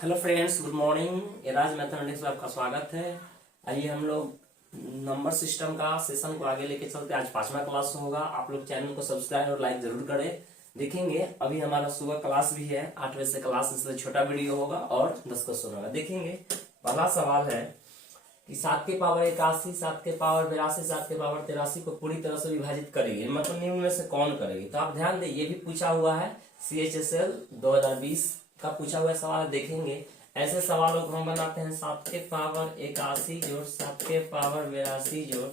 Hello friends, good morning. Eras mathematics में आपका स्वागत है। आइए हम लोग नंबर सिस्टम का सेशन को आगे लेके चलते हैं। आज 5वां क्लास होगा। आप लोग चैनल को सब्सक्राइब और लाइक जरूर करें। देखेंगे अभी हमारा सुबह क्लास भी है, 8 बजे से क्लास, इसलिए छोटा वीडियो होगा और 10 क्वेश्चन होगा। देखेंगे पहला सवाल है कि 7 के पावर 81, 7 के पावर 82, 7 के पावर 83 को पूरी तरह से विभाजित करेगी, मतलब निम्न में से कौन करेगी। तो आप ध्यान दें, ये भी पूछा हुआ है, CHSL 2020 का पूछा हुआ सवाल। देखेंगे ऐसे सवालों को हम बनाते हैं 7 के पावर 81 जोड़ 7 के पावर 82 जोड़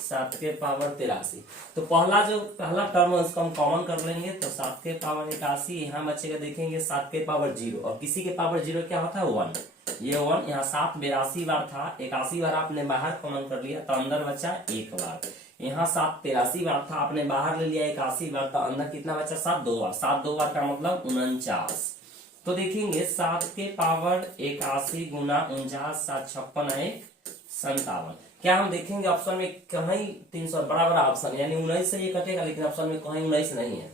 7 के पावर 83। तो पहला टर्म है उसको हम कॉमन कर लेंगे, तो 7 के पावर 81 यहाँ बचेगा। देखेंगे 7 के पावर 0, और किसी के पावर 0 क्या होता है 1। ये 1 यहाँ 7 82 बार था, 81 बार आपने बाहर कॉमन कर लिया तो अंदर बचा 1 बार। यहाँ 7 83 बार था, आपने बाहर ले लिया 81 बार, तो अंदर कितना बचा 7 2 बार। 7 2 बार का मतलब 49। तो देखेंगे 7 के पावर 81 गुना 49, 7 56 1 57। क्या हम देखेंगे ऑप्शन में कहीं 300 बड़ा बड़ा ऑप्शन, यानी 19 से ये कटेगा, लेकिन ऑप्शन में कहीं 19 नहीं है।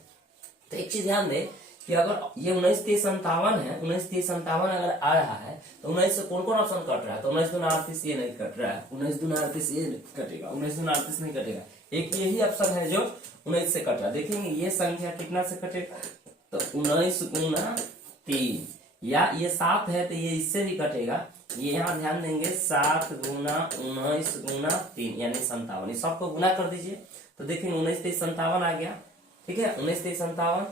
तो एक चीज ध्यान दे कि अगर ये 19 3 57 है, 19 3 57 अगर आ रहा है तो 19 से कौन कौन ऑप्शन कट रहा है। तो 19 दूना 38 ये नहीं कट रहा है, 19 दूना 38 ये कटेगा, 19 दूना 38 नहीं कटेगा। एक यही ऑप्शन है जो 19 से कट रहा है। देखेंगे ये संख्या कितना से कटेगा, तो 19 गुना 3, या ये 7 है तो ये इससे भी कटेगा। ये यहाँ ध्यान देंगे 7 गुना 19 गुना 3 यानी 57। इस सबको गुना कर दीजिए तो देखेंगे 19 3 57 आ गया। ठीक है, 19 3 57,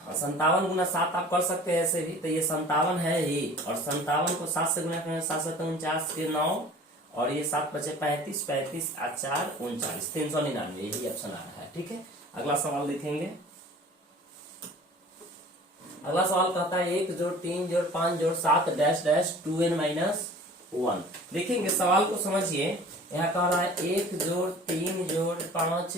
हाँ 57 गुना 7 आप कर सकते हैं ऐसे भी, तो ये 57 है ही। और 57 को 7 से गुना करेंगे, 7 7 49 के 9, और ये 7 बचे 35, 35 और 4 39, 399, यही ऑप्शन आ रहा है। ठीक है, अगला सवाल देखेंगे। अगला सवाल कहता है 1 जोड़ 3 जोड़ 5 जोड़ 7 डैश डैश 2n माइनस 1। देखेंगे सवाल को समझिए। यहाँ कह रहा है 1 जोड़ 3 जोड़ 5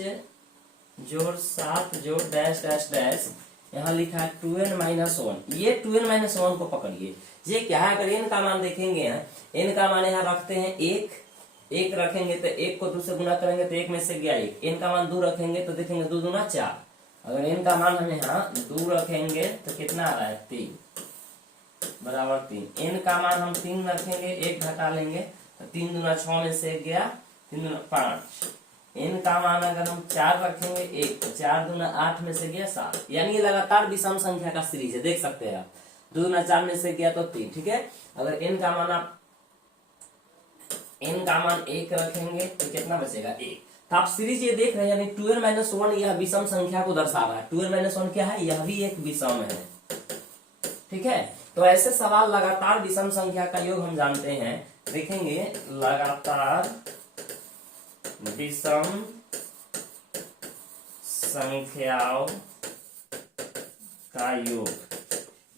जोड़ 7 जोड़ डैश डैश डैश, यहाँ लिखा है 2n माइनस 1। ये 2n माइनस 1 को पकड़िए। ये क्या है, अगर n का मान देखेंगे, n का मान यहाँ रखते हैं 1 रखेंगे तो 1 को 2 से गुना करेंगे तो 1 में से गया 1। n का मान 2 रखेंगे तो देखेंगे 2 दूना 4। अगर n का मान हम यहाँ 2 रखेंगे तो कितना आ रहा है 3 बराबर 3। n का मान हम 3 रखेंगे, 1 घटा लेंगे तो 3 दूना 6 में से 1 गया, 3 दूना 5। n का मान अगर हम 4 रखेंगे 1, तो 4 दूना 8 में से गया 7। यानी ये लगातार विषम संख्या का सीरीज है, देख सकते हैं आप। 2 दूना 4 में से गया तो 3। ठीक है, अगर n का मान 1 रखेंगे तो कितना बचेगा 1। तो आप सीरीज ये देख रहे हैं, यानी 2n माइनस 1 यह विषम संख्या को दर्शा रहा है। 2n माइनस 1 क्या है, यह भी एक विषम है। ठीक है, तो ऐसे सवाल लगातार विषम संख्या का योग हम जानते हैं। देखेंगे लगातार विषम संख्याओं का योग,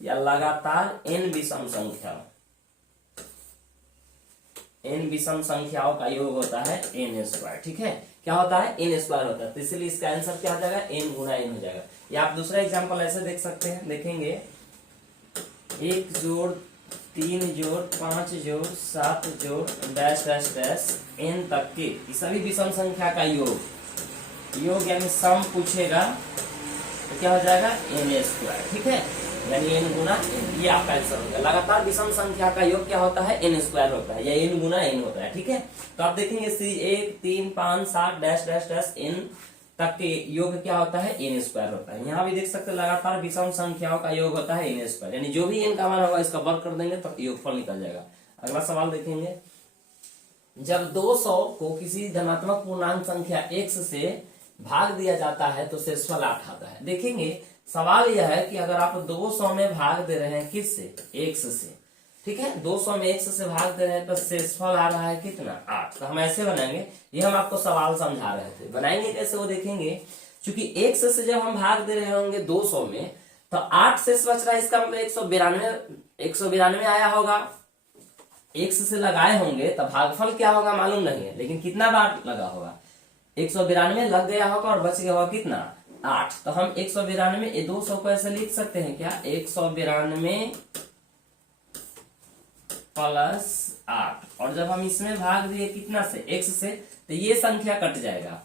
या लगातार n विषम संख्याओं का योग होता है n²। ठीक है, क्या होता है n² होता है, तो इसलिए इसका आंसर क्या हो जाएगा n गुना n हो जाएगा। या आप दूसरा एग्जांपल ऐसे देख सकते हैं। देखेंगे 1 जोड़ 3 जोड़ 5 जोड़ 7 जोड़ डैश डैश डैश n तक के सभी विषम संख्या का योग यानी सम पूछेगा तो क्या हो जाएगा n²। ठीक है, यानी n गुना n, ये आपका आंसर होगा। लगातार विषम संख्या का योग क्या होता है n² होता है, या n गुना n होता है। ठीक है, तो आप देखेंगे 1 3 5 7 डैश डैश डैश n तक के योग क्या होता है n² होता है। यहाँ भी देख सकते हैं लगातार विषम संख्याओं का योग होता है n², यानी जो भी n का मान होगा इसका वर्ग कर देंगे तो योगफल निकल जाएगा। अगला सवाल देखेंगे। जब 200 को किसी धनात्मक पूर्णांक संख्या x से भाग दिया जाता है तो शेषफल 8 आता है। देखेंगे सवाल यह है कि अगर आप 200 में भाग दे रहे हैं किससे, x से। ठीक है, 200 में x से भाग दे रहे हैं तो शेषफल आ रहा है कितना 8। तो हम ऐसे बनाएंगे, ये हम आपको सवाल समझा रहे थे। बनाएंगे कैसे वो देखेंगे। चूंकि x से जब हम भाग दे रहे होंगे 200 में तो 8 शेष बच रहा है, इसका मतलब 192 आया होगा। x से लगाए होंगे तो भागफल क्या होगा मालूम नहीं है, लेकिन कितना बार लगा होगा 192 लग गया होगा और बच गया होगा कितना 8। तो हम 192 200 को ऐसे लिख सकते हैं क्या, 192 प्लस 8। और जब हम इसमें भाग दिए कितना से x से, तो ये संख्या कट जाएगा,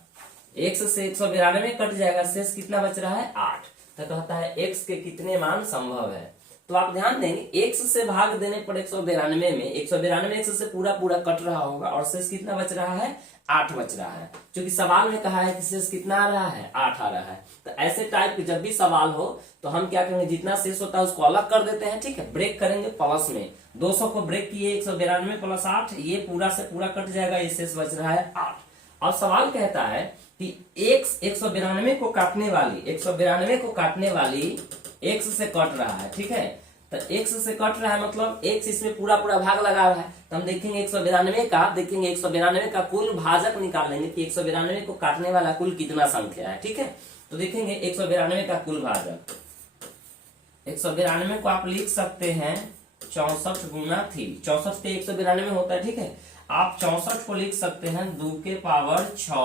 x से 192 कट जाएगा, शेष कितना बच रहा है 8। तो कहता है x के कितने मान संभव है। तो आप ध्यान देंगे x से भाग देने पर 192 में 192 x से पूरा पूरा कट रहा होगा और शेष कितना बच रहा है, 8 बच रहा है। क्योंकि सवाल में कहा है कि शेष कितना आ रहा है, 8 आ रहा है। तो ऐसे टाइप के जब भी सवाल हो तो हम क्या करेंगे, जितना शेष होता है उसको अलग कर देते हैं, ठीक है, ब्रेक करेंगे प्लस में। 200 को ब्रेक किए 192 प्लस 8, ये पूरा से पूरा कट जाएगा, ये शेष बच रहा है 8। और सवाल कहता है कि x 192 को काटने वाली x से कट रहा है, ठीक है। तो x से कट रहा है मतलब x इसमें पूरा पूरा भाग लगा रहा है। तो हम देखेंगे 192 का कुल भाजक निकाल लेंगे कि 192 को काटने वाला कुल कितना संख्या है, ठीक है। तो देखेंगे 192 का कुल भाजक, 192 को आप लिख सकते हैं 64 गुना 3। 64 के 192 होता है, ठीक है। आप 64 को लिख सकते हैं 2 के पावर 6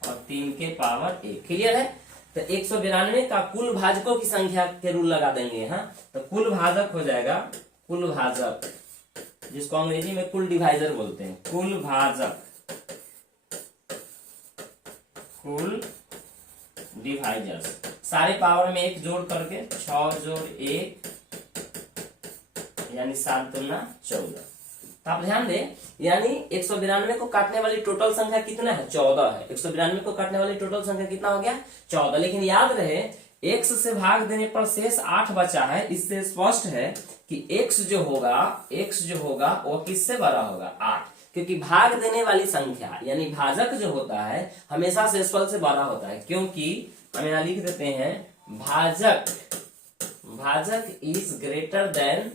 और 3 के पावर 1। क्लियर है। तो 192 का कुल भाजकों की संख्या के रूल लगा देंगे। हाँ, तो कुल भाजक हो जाएगा, कुल भाजक जिसको अंग्रेजी में कुल डिवाइजर बोलते हैं, कुल भाजक, कुल डिवाइजर्स सारे पावर में 1 जोड़ करके 6 जोड़ 1 यानी 7 दूना 14। तो आप ध्यान दें, यानी 192 को काटने वाली टोटल संख्या कितना है, 14 है। 192 को काटने वाली टोटल संख्या कितना हो गया, 14। लेकिन याद रहे x से भाग देने पर शेष 8 बचा है। इससे स्पष्ट है कि x जो होगा वो किससे बड़ा होगा, 8। क्योंकि भाग देने वाली संख्या यानी भाजक जो होता है हमेशा शेषफल से बड़ा होता है। क्योंकि हम यहाँ लिख देते हैं भाजक इज ग्रेटर देन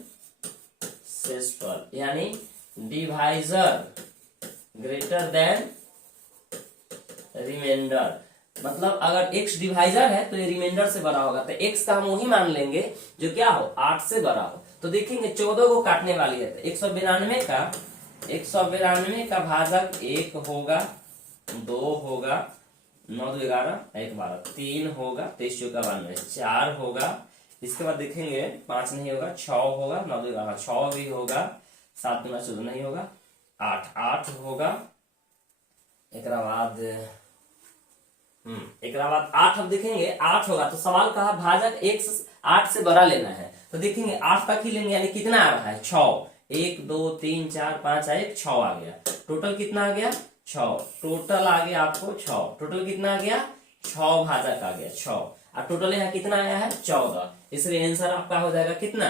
शेषफल, यानी डिवाइजर ग्रेटर देन रिमाइंडर। मतलब अगर x डिवाइजर है तो ये रिमाइंडर से बड़ा होगा। तो x का हम वही मान लेंगे जो क्या हो, 8 से बड़ा हो। तो देखेंगे 14 को काटने वाली है तो 192 का भाजक 1 होगा, 2 होगा, 9 2 11 1 12, 3 होगा, 23 चौका 92, 4 होगा। इसके बाद देखेंगे 5 नहीं होगा, 6 होगा, 9 2 11 6 भी होगा, 7 गुना 14 नहीं होगा, 8 होगा। एक बाद 8 अब देखेंगे 8 होगा। तो सवाल कहा भाजक 8 से बड़ा लेना है। तो देखेंगे 8 तक ही लेंगे, यानी कितना आ रहा है, 6। 1 2 3 4 5 1 6 आ गया। टोटल कितना आ गया, 6। टोटल आ गया आपको 6। टोटल कितना आ गया, 6 भाजक आ गया 6। और टोटल यहाँ कितना आया है, 14। इसलिए आंसर आपका हो जाएगा कितना,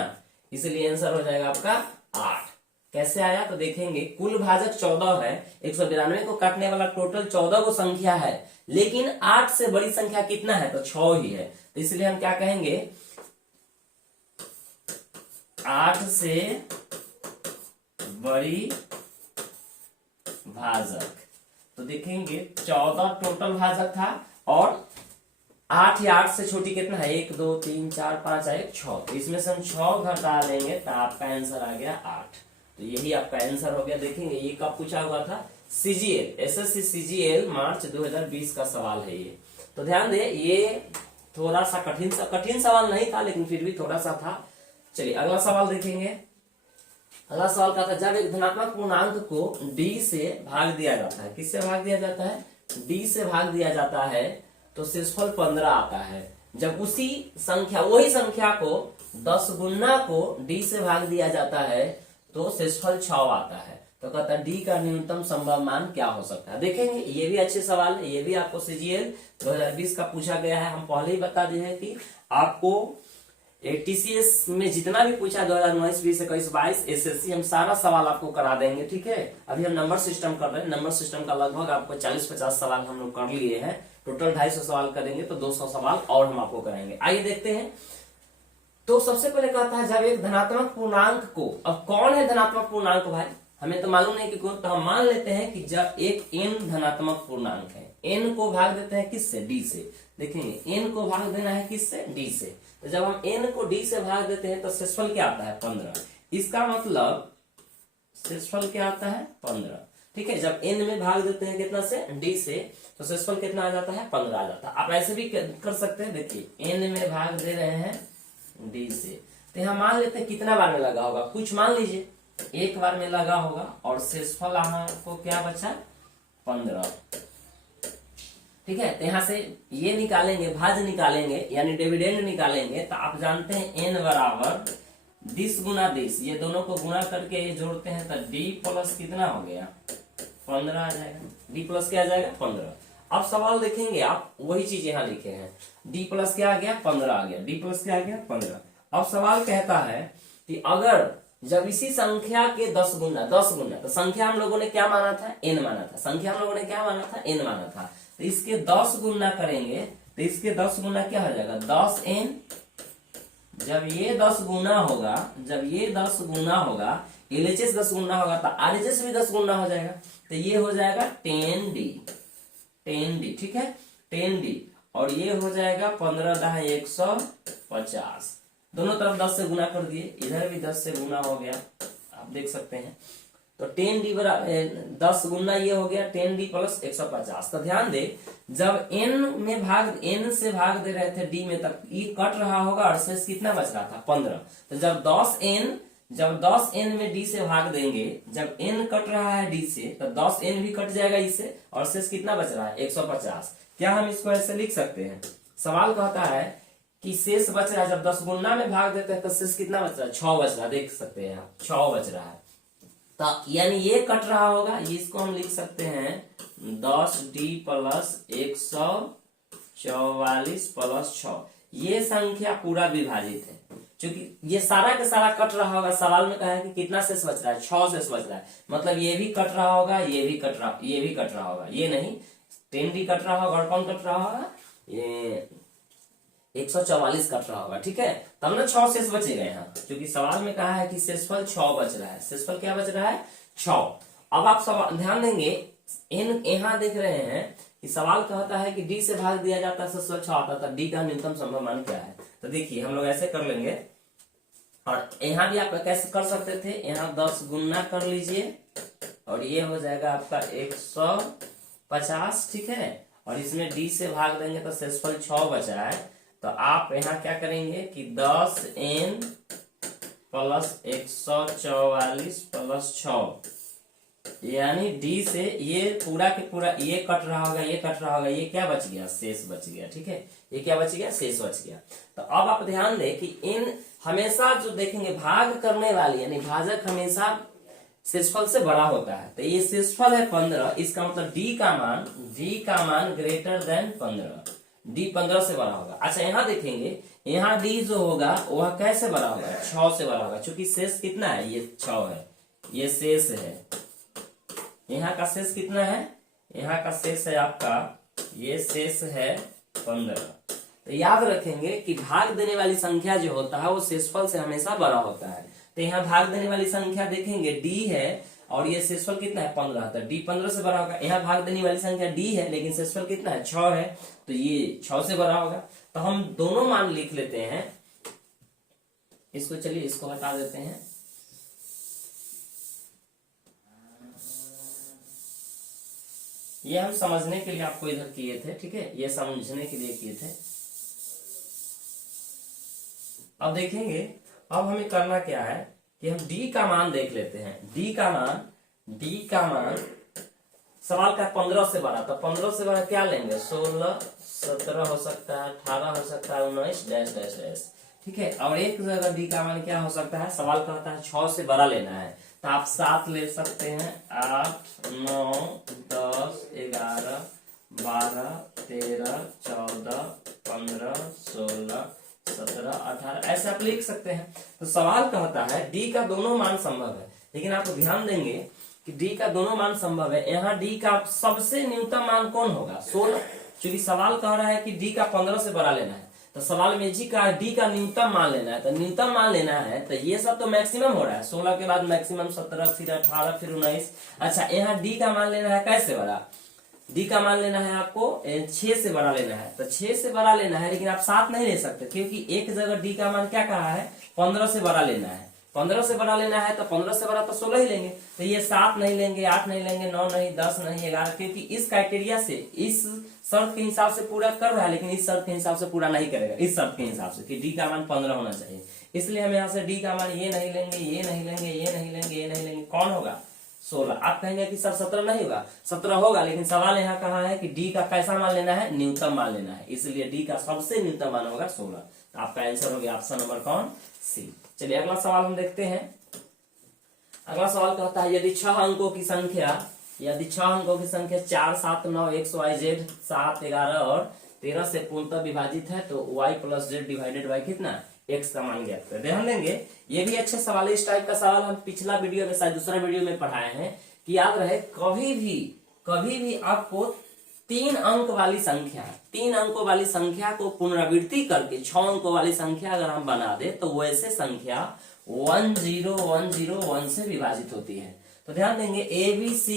इसलिए आंसर हो जाएगा आपका 8। कैसे आया, तो देखेंगे कुल भाजक 14 है। 192 को काटने वाला टोटल 14 को संख्या है, लेकिन 8 से बड़ी संख्या कितना है, तो 6 ही है। तो इसलिए हम क्या कहेंगे, 8 से बड़ी भाजक। तो देखेंगे 14 टोटल भाजक था और 8 या 8 से छोटी कितना है, 1 2 3 4 5 1 6। तो इसमें से हम 6 घटा लेंगे तो आपका आंसर आ गया 8। तो यही आपका आंसर हो गया। देखेंगे ये कब पूछा हुआ था, सीजीएल, एसएससी सीजीएल मार्च 2020 का सवाल है ये। तो ध्यान दे, ये थोड़ा सा कठिन सवाल नहीं था, लेकिन फिर भी थोड़ा सा था। चलिए अगला सवाल देखेंगे। अगला सवाल का था, जब एक धनात्मक पूर्णांक को d से भाग दिया जाता है, किससे भाग दिया जाता है, d से भाग दिया जाता है, तो शेषफल 15 आता है। जब वही संख्या को 10 गुना को d से भाग दिया जाता है तो शेषफल 6 आता है। तो कहता है डी का न्यूनतम संभव मान क्या हो सकता है। देखेंगे ये भी अच्छे सवाल है, ये भी आपको सीजीएल 2020 का पूछा गया है। हम पहले ही बता दिए हैं कि आपको टीसीएस में जितना भी पूछा 2019 20 21 22 एसएससी, हम सारा सवाल आपको करा देंगे, ठीक है। अभी हम नंबर सिस्टम कर रहे हैं, नंबर सिस्टम का लगभग आपको 40-50 सवाल हम लोग कर लिए हैं। टोटल 250 सवाल करेंगे तो 200 सवाल और हम आपको कराएंगे। आइए देखते हैं। तो सबसे पहले कहता है, जब एक धनात्मक पूर्णांक को, अब कौन है धनात्मक पूर्णांक भाई, हमें तो मालूम नहीं कि कौन, तो हम मान लेते हैं कि जब एक n धनात्मक पूर्णांक है, n को भाग देते हैं किससे, d से। देखेंगे n को भाग देना है किससे, d से। तो जब हम n को d से भाग देते हैं तो शेषफल क्या आता है, 15। इसका मतलब शेषफल क्या आता है, 15, ठीक है। जब n में भाग देते हैं कितना से, d से, तो शेषफल कितना आ जाता है, 15 आ जाता है। आप ऐसे भी कर सकते हैं। देखिए n में भाग दे रहे हैं d से, तो यहाँ मान लेते हैं कितना बार में लगा होगा, कुछ मान लीजिए 1 बार में लगा होगा और शेषफल आपको क्या बचा, 15। ठीक है। तो यहाँ से ये निकालेंगे, भाज्य निकालेंगे यानी डिविडेंड निकालेंगे, तो आप जानते हैं n बराबर दिस गुना दिस, ये दोनों को गुणा करके ये जोड़ते हैं तो d प्लस कितना हो गया 15 आ जाएगा। d प्लस क्या आ जाएगा 15। अब सवाल देखेंगे आप, वही चीज यहाँ लिखे हैं, d प्लस क्या आ गया 15 आ गया, d प्लस क्या आ गया 15। अब सवाल कहता है कि अगर जब इसी संख्या के 10 गुना तो संख्या हम लोगों ने क्या माना था n माना था, संख्या हम लोगों ने क्या माना था n माना था, तो इसके 10 गुना करेंगे तो इसके 10 गुना क्या हो जाएगा 10n। जब ये 10 गुना होगा, जब ये 10 गुना होगा, LHS 10 गुना होगा तो RHS भी 10 गुना हो जाएगा, तो ये हो जाएगा 10D, ठीक है 10D। और ये हो जाएगा 15 × 150, दोनों तरफ 10 से गुना कर दिए, इधर भी 10 से गुना हो गया, आप देख सकते हैं। तो 10D बराबर 10 गुना ये हो गया 10D प्लस 150। तो ध्यान दे, जब n से भाग दे रहे थे d में, तब ये कट रहा होगा और शेष कितना बच रहा था 15। तो जब 10n में d से भाग देंगे, जब n कट रहा है d से, तो 10n भी कट जाएगा इससे और शेष कितना बच रहा है 150। क्या हम इसको ऐसे लिख सकते हैं? सवाल कहता है कि शेष बच रहा है, जब 10 गुना में भाग देते हैं तो शेष कितना बच रहा है 6 बच रहा है, देख सकते हैं आप 6 बच रहा है। तो यानी ये कट रहा होगा, इसको हम लिख सकते हैं 10D प्लस 144 प्लस 6। ये संख्या पूरा विभाजित है, क्योंकि ये सारा के सारा कट रहा होगा। सवाल में कहा है कि कितना शेष बच रहा है 6 शेष बच रहा है, मतलब ये भी कट रहा होगा, ये भी कट रहा होगा, ये नहीं 10D कट रहा होगा और कौन कट रहा होगा ये 144 कट रहा होगा, ठीक है। तब ना 6 शेष बचेगा यहाँ, क्योंकि सवाल में कहा है कि शेषफल 6 बच रहा है, शेषफल क्या बच रहा है 6। अब आप सवाल ध्यान देंगे, यहाँ देख रहे हैं कि सवाल कहता है कि d से भाग दिया जाता है शेषफल 6 आता था, d का न्यूनतम संभव मान क्या है। तो देखिए हम लोग ऐसे कर लेंगे, और यहाँ भी आप कैसे कर सकते थे, यहाँ 10 गुना कर लीजिए और ये हो जाएगा आपका 150, ठीक है। और इसमें d से भाग देंगे तो शेषफल 6 बचा है, तो आप यहाँ क्या करेंगे कि 10n प्लस 144 प्लस 6, यानी d से ये पूरा के पूरा ये कट रहा होगा, ये कट रहा होगा, ये क्या बच गया शेष बच गया, ठीक है। ये क्या बच गया शेष बच गया। तो अब आप ध्यान दें कि इन हमेशा जो देखेंगे भाग करने वाली यानी भाजक हमेशा शेषफल से बड़ा होता है। तो ये शेषफल है 15, इसका मतलब d का मान ग्रेटर देन 15, d 15 से बड़ा होगा। अच्छा यहाँ देखेंगे, यहाँ d जो होगा वह कैसे बड़ा होगा 6 से बड़ा होगा, क्योंकि शेष कितना है ये 6 है, ये शेष है। यहाँ का शेष कितना है, यहाँ का शेष है आपका, ये शेष है 15। तो याद रखेंगे कि भाग देने वाली संख्या जो होता है वो शेषफल से हमेशा बड़ा होता है। तो यहाँ भाग देने वाली संख्या देखेंगे d है और ये शेषफल कितना है 15, तो d 15 से बड़ा होगा। यहाँ भाग देने वाली संख्या d है लेकिन शेषफल कितना है 6 है, तो ये 6 से बड़ा होगा। तो हम दोनों मान लिख लेते हैं, इसको चलिए इसको हटा देते हैं। ये हम समझने के लिए आपको इधर किए थे, ठीक है, ये समझने के लिए किए थे। अब देखेंगे, अब हमें करना क्या है कि हम d का मान देख लेते हैं। d का मान सवाल का 15 से बड़ा, तो 15 से बड़ा क्या लेंगे 16, 17 हो सकता है, 18 हो सकता है, 19 डैश डैश डैश, ठीक है। और एक जगह d का मान क्या हो सकता है, सवाल कहता है 6 से बड़ा लेना है, तो आप 7 ले सकते हैं, 8, 9, 10, 11, 12, 13, 14, 15, 16, 17, 18 ऐसे आप लिख सकते हैं। तो सवाल कहता है d का दोनों मान संभव है, लेकिन आप ध्यान देंगे कि d का दोनों मान संभव है। यहाँ d का सबसे न्यूनतम मान कौन होगा 16, क्योंकि सवाल कह रहा है कि d का 15 से बड़ा लेना है, तो सवाल में जी का d का न्यूनतम मान लेना है। तो न्यूनतम मान लेना है तो ये सब तो मैक्सिमम हो रहा है, 16 के बाद मैक्सिमम 17, फिर 18, फिर 19। अच्छा यहाँ d का मान लेना है कैसे बड़ा, d का मान लेना है आपको 6 से बड़ा लेना है, तो 6 से बड़ा लेना है, लेकिन आप 7 नहीं ले सकते, क्योंकि एक जगह d का मान क्या कहा है 15 से बड़ा लेना है। 15 से बड़ा लेना है तो 15 से बड़ा तो 16 ही लेंगे, तो ये 7 नहीं लेंगे, 8 नहीं लेंगे, 9 नहीं, 10 नहीं, 11, क्योंकि इस क्राइटेरिया से इस शर्त के हिसाब से पूरा कर रहा है, लेकिन इस शर्त के हिसाब से पूरा नहीं करेगा, इस शर्त के हिसाब से कि d का मान 15 होना चाहिए। इसलिए हम यहाँ से d का मान ये नहीं लेंगे, ये नहीं लेंगे, ये नहीं लेंगे, ये नहीं लेंगे, कौन होगा 16। आप कहेंगे कि सर 17 नहीं होगा, 17 होगा, लेकिन सवाल यहाँ कहा है कि डी का कैसा मान लेना है, न्यूनतम मान लेना है, इसलिए डी का सबसे न्यूनतम मान होगा 16। तो आपका आंसर हो गया ऑप्शन नंबर कौन, सी। चलिए अगला सवाल हम देखते हैं। अगला सवाल कहता है यदि 6 अंकों की संख्या 4, 7, 9, x, y, z 7, 11 और 13 से पूर्णतः विभाजित है तो y plus Z divided by कितना, x का मान ज्ञात करें। ध्यान देंगे ये भी अच्छे सवाल है। इस टाइप का सवाल हम पिछला वीडियो में, शायद दूसरा वीडियो में पढ़ाए हैं कि याद रहे, कभी भी आपको 3 अंक वाली संख्या को पुनरावृत्ति करके 6 अंकों वाली संख्या अगर हम बना दे तो वैसे संख्या 10101 से विभाजित होती है। तो ध्यान देंगे ABC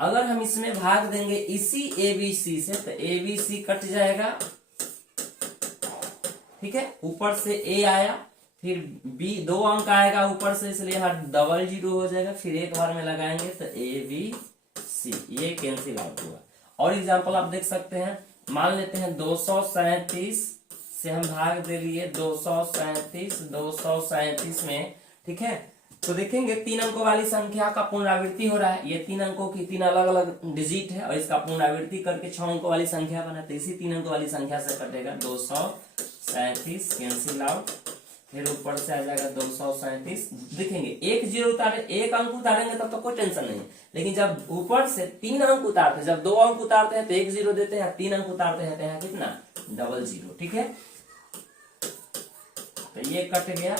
अगर हम इसमें भाग देंगे इसी ABC से तो ABC कट जाएगा, ठीक है। ऊपर से A आया, फिर B 2 अंक आएगा ऊपर से, इसलिए यहाँ 00 हो जाएगा, फिर एक बार में लगाएंगे तो ABC, ये कैंसिल आउट हुआ। और एग्जांपल आप देख सकते हैं, मान लेते हैं 237 से हम भाग दे लिए 237 में, ठीक है। तो देखेंगे 3 अंकों वाली संख्या का पुनरावृत्ति हो रहा है, ये 3 अंकों की 3 अलग अलग डिजिट है और इसका पुनरावृत्ति करके 6 अंकों वाली संख्या बना, तो इसी 3 अंकों वाली संख्या से कटेगा 237, कैंसिल आउट, फिर ऊपर से आ जाएगा 237। देखेंगे 1 अंक उतारेंगे तब तो कोई टेंशन नहीं, लेकिन जब ऊपर से 3 अंक उतारते हैं, जब 2 अंक उतारते हैं तो 1 0 देते हैं, 3 अंक उतारते हैं तो यहाँ कितना 00, ठीक है। तो ये कट गया,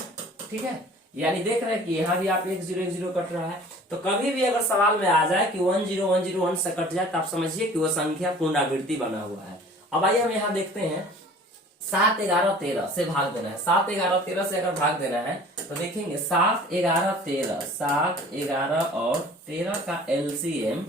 ठीक है। यानी देख रहे हैं कि यहाँ भी आप 1 0 कट रहा है। तो कभी भी अगर सवाल में आ जाए कि 10101 से कट जाए तो आप समझिए कि वो संख्या पुनरावृत्ति बना हुआ है। अब आइए हम यहाँ देखते हैं 7, 11, 13 से भाग देना है। 7, 11, 13 से अगर भाग देना है तो देखेंगे 7, 11, और 13 का एलसीएम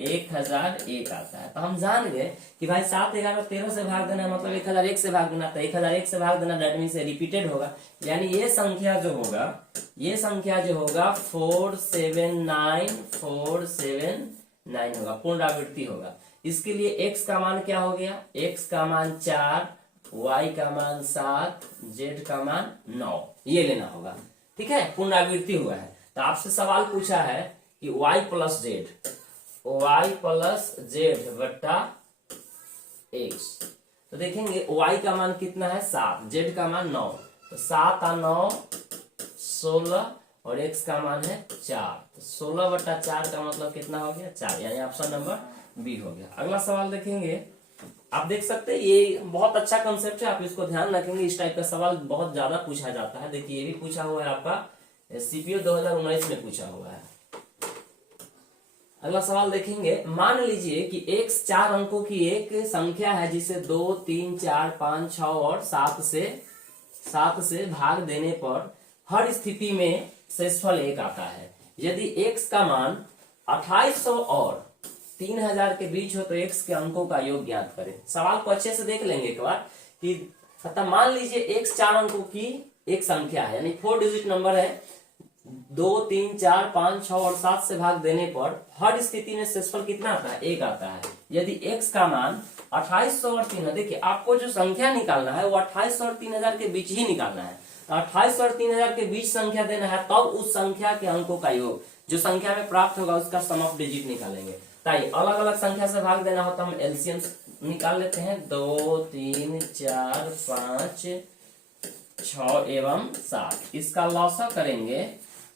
1001 आता है। तो हम जान गए कि भाई 7, 11, 13 से भाग देना मतलब 1001 से भाग देना, तो 1001 से भाग देना दैट मीन्स रिपीटेड होगा, यानी ये संख्या जो होगा 479 होगा, पुनरावृत्ति होगा। इसके लिए x का मान क्या हो गया, x का मान 4, y का मान 7, z का मान 9, ये लेना होगा, ठीक है। पुनरावृत्ति हुआ है तो आपसे सवाल पूछा है कि y प्लस जेड बट्टा x। तो देखेंगे y का मान कितना है 7, z का मान 9, तो 7 और 9 16 और x का मान है 4, तो 16 बट्टा 4 का मतलब कितना हो गया 4, यानी ऑप्शन नंबर बी हो गया। अगला सवाल देखेंगे, आप देख सकते हैं ये बहुत अच्छा कंसेप्ट है, आप इसको ध्यान रखेंगे, इस टाइप का सवाल बहुत ज्यादा पूछा जाता है। देखिए ये भी पूछा हुआ है आपका सीपीओ 2019 में पूछा हुआ है। अगला सवाल देखेंगे, मान लीजिए कि x 4 अंकों की एक संख्या है जिसे 2, 3, 4, 5, 6 और 7 से भाग देने पर हर स्थिति में शेषफल 1 आता है। यदि x का मान 2800 और 3000 के बीच हो तो x के अंकों का योग ज्ञात करें। सवाल को अच्छे से देख लेंगे एक बार कि मतलब मान लीजिए x 4 अंकों की एक संख्या है, यानी 4 डिजिट नंबर है, 2, 3, 4, 5, 6 और 7 से भाग देने पर हर स्थिति में शेषफल कितना आता है 1 आता है। यदि x का मान 2800 और 3000, देखिए आपको जो संख्या निकालना है वो 2800 और 3000 के बीच ही निकालना है। तो 2800 और 3000 के बीच संख्या देना है, तब उस संख्या के अंकों का योग जो संख्या में प्राप्त होगा उसका सम ऑफ डिजिट निकालेंगे। ताकि अलग अलग संख्या से भाग देना हो तो हम एलसीएम निकाल लेते हैं, 2, 3, 4, 5, 6 एवं 7। इसका लॉसा करेंगे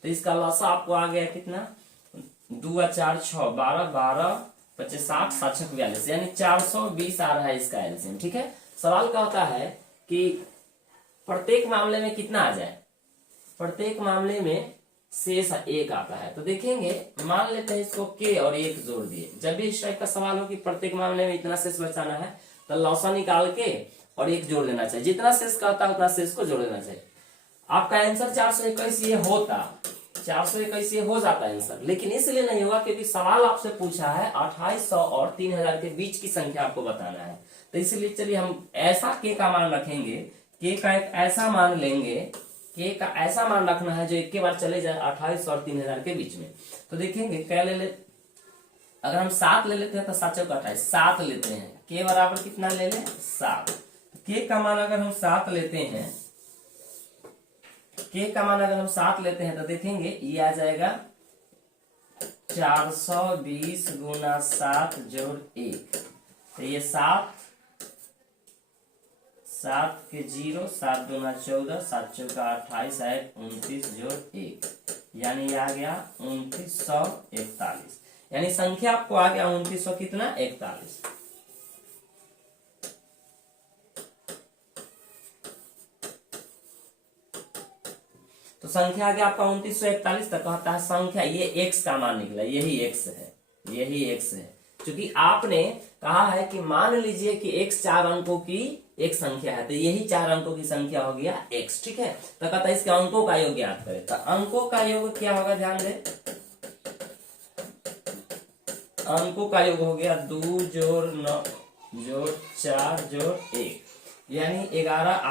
तो इसका लॉसा आपको आ गया कितना, 2 और 4 6, 12, 12, 25, 60, 7, 42, यानी 420 आ रहा है इसका एलसीएम, ठीक है। सवाल का होता है कि प्रत्येक मामले में कितना आ जाए, प्रत्येक मामले में शेष 1 आता है। तो देखेंगे मान लेते हैं इसको k और 1 जोड़ दिए। जब भी इस टाइप का सवाल हो कि प्रत्येक मामले में इतना शेष बचाना है तो लॉसा निकाल के और 1 जोड़ देना चाहिए, जितना शेष का होता है उतना शेष को जोड़ देना चाहिए। आपका आंसर 421 ये होता, 421 ये हो जाता है आंसर, लेकिन इसलिए नहीं होगा क्योंकि सवाल आपसे पूछा है 2800 और 3000 के बीच की संख्या आपको बताना है। तो इसलिए चलिए हम ऐसा k का मान रखेंगे, k का एक ऐसा मान लेंगे, k का ऐसा मान रखना है जो एक के बार चले जाए 2800 और 3000 के बीच में। तो देखेंगे क्या ले अगर हम 7 ले लेते हैं तो 7 चौका 28, 7 लेते हैं, k बराबर कितना ले लें 7। k का मान अगर हम 7 लेते हैं k का मान अगर हम 7 लेते हैं तो देखेंगे ये आ जाएगा 420 गुना 7 जोड़ 1। तो ये 7 के 0, 7 दूना 14, 7 चौका 28 है 29 जोड़ 1, यानी ये आ गया 2941। यानी संख्या आपको आ गया 2900 कितना 41। तो संख्या आ गया आपका 2941। तक कहता है संख्या ये x का मान निकला, यही x है, यही x है। क्योंकि आपने कहा है कि मान लीजिए कि x 4 अंकों की एक संख्या है, तो यही 4 अंकों की संख्या हो गया x। ठीक है, तो कहता है इसके अंकों का योग ज्ञात करें। तो अंकों का योग क्या होगा, ध्यान दें, अंकों का योग हो गया 2 जोड़ 9 जोड़ 4 जोड़ 1, यानी 11।